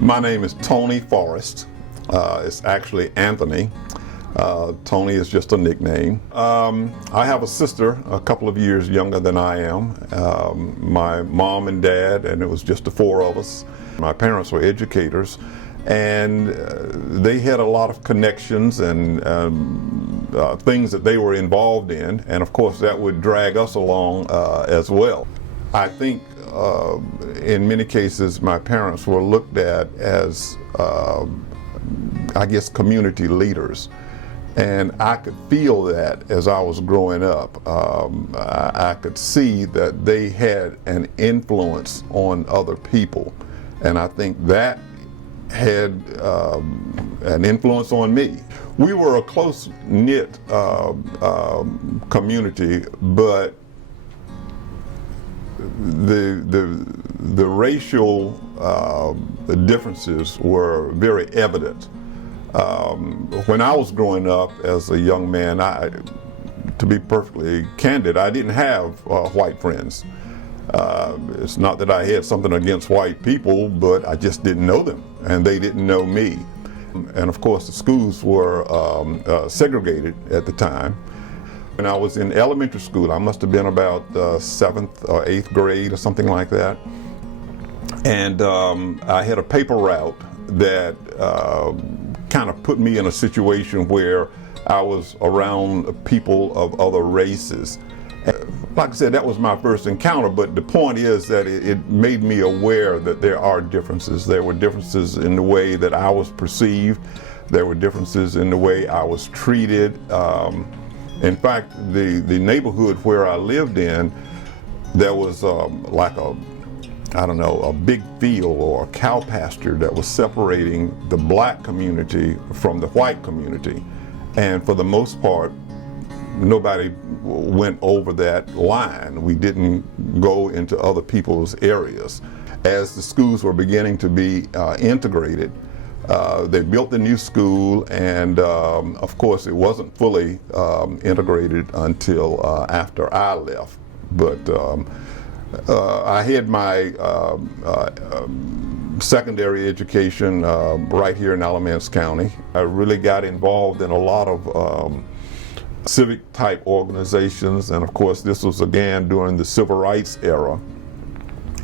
My name is Tony Foriest. It's actually Anthony. Tony is just a nickname. I have a sister a couple of years younger than I am. My mom and dad, and it was just the four of us. My parents were educators, and they had a lot of connections and things that they were involved in, and of course that would drag us along as well. I think in many cases my parents were looked at as I guess community leaders, and I could feel that as I was growing up. I could see that they had an influence on other people, and I think that had an influence on me. We were a close-knit community, but the racial differences were very evident. When I was growing up as a young man, to be perfectly candid, I didn't have white friends. It's not that I had something against white people, but I just didn't know them, and they didn't know me. And of course, the schools were segregated at the time. When I was in elementary school, I must have been about 7th or 8th grade or something like that. And I had a paper route that kind of put me in a situation where I was around people of other races. Like I said, that was my first encounter, but the point is that it made me aware that there are differences. There were differences in the way that I was perceived. There were differences in the way I was treated. In fact, the neighborhood where I lived in, there was like a big field or a cow pasture that was separating the black community from the white community. And for the most part, nobody went over that line. We didn't go into other people's areas. As the schools were beginning to be integrated, they built the new school, and of course it wasn't fully integrated until after I left. But I had my secondary education right here in Alamance County. I really got involved in a lot of civic type organizations, and of course this was again during the civil rights era.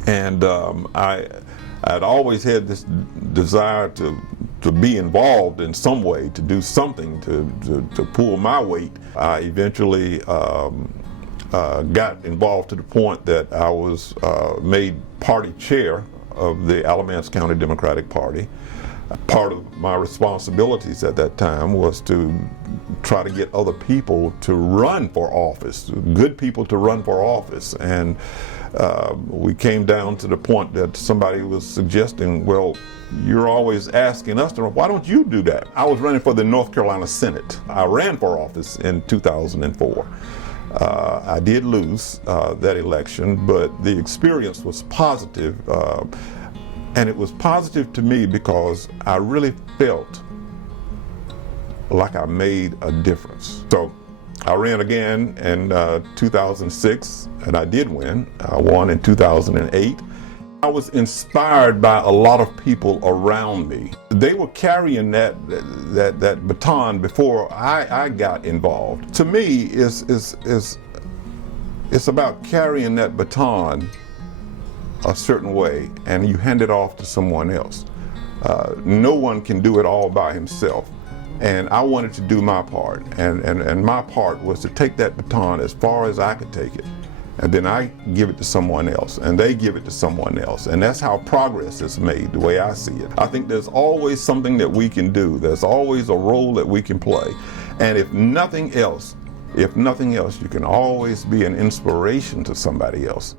And I'd always had this desire to be involved in some way, to do something to pull my weight. I eventually got involved to the point that I was made party chair of the Alamance County Democratic Party. Part of my responsibilities at that time was to try to get other people to run for office, good people to run for office. And we came down to the point that somebody was suggesting, well, you're always asking us to run, why don't you do that? I was running for the North Carolina Senate. I ran for office in 2004. I did lose that election, but the experience was positive. And it was positive to me because I really felt like I made a difference. So I ran again in 2006, and I did win. I won in 2008. I was inspired by a lot of people around me. They were carrying that baton before I got involved. To me, it's about carrying that baton a certain way, and you hand it off to someone else. No one can do it all by himself, and I wanted to do my part, and my part was to take that baton as far as I could take it, and then I give it to someone else, and they give it to someone else, and that's how progress is made, the way I see it. I think there's always something that we can do. There's always a role that we can play, and if nothing else, you can always be an inspiration to somebody else.